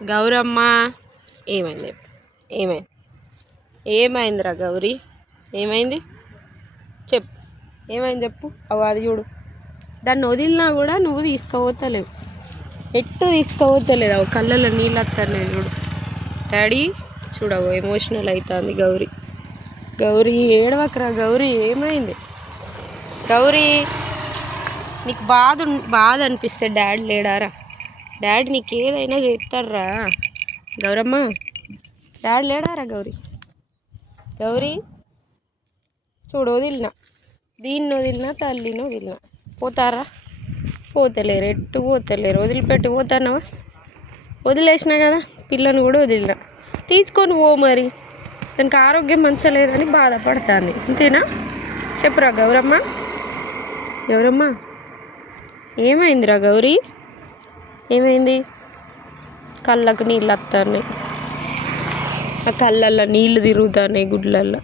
గౌరమ్మ ఏమైంది? ఏమైంది? ఏమైందిరా గౌరీ? ఏమైంది చెప్పు. ఏమైంది చెప్పు. అవు అది చూడు, దాన్ని వదిలినా కూడా నువ్వు తీసుకుపోతలేవు, ఎట్టు తీసుకుపోతలేదు. అవు కళ్ళల్లో నీళ్ళు వస్తున్నాయి చూడు. డాడీ చూడవు ఎమోషనల్ అవుతుంది గౌరీ. గౌరీ ఏడవకరా గౌరీ. ఏమైంది గౌరీ? నీకు బాధ అనిపిస్తే డాడీ లేడారా? డాడీ నీకు ఏదైనా చేస్తారా గౌరమ్మ? డాడీ లేడారా గౌరీ? గౌరీ చూడు, వదిలినా, దీన్ని వదిలినా, తల్లిని వదిలినా, పోతారా? పోతలేరు, ఎట్టు పోతలేరు. వదిలిపెట్టి పోతానవా? వదిలేసినా కదా, పిల్లని కూడా వదిలినా. తీసుకొని పో మరి, దానికి ఆరోగ్యం మంచిగా లేదని బాధపడుతుంది, అంతేనా? చెప్పురా గౌరమ్మ. గౌరమ్మ ఏమైందిరా గౌరీ? ఏమైంది? కళ్ళకు నీళ్ళు వస్తున్నాయి, ఆ కళ్ళల్లో నీళ్ళు తిరుగుతున్నాయి, గుడ్లల్లో.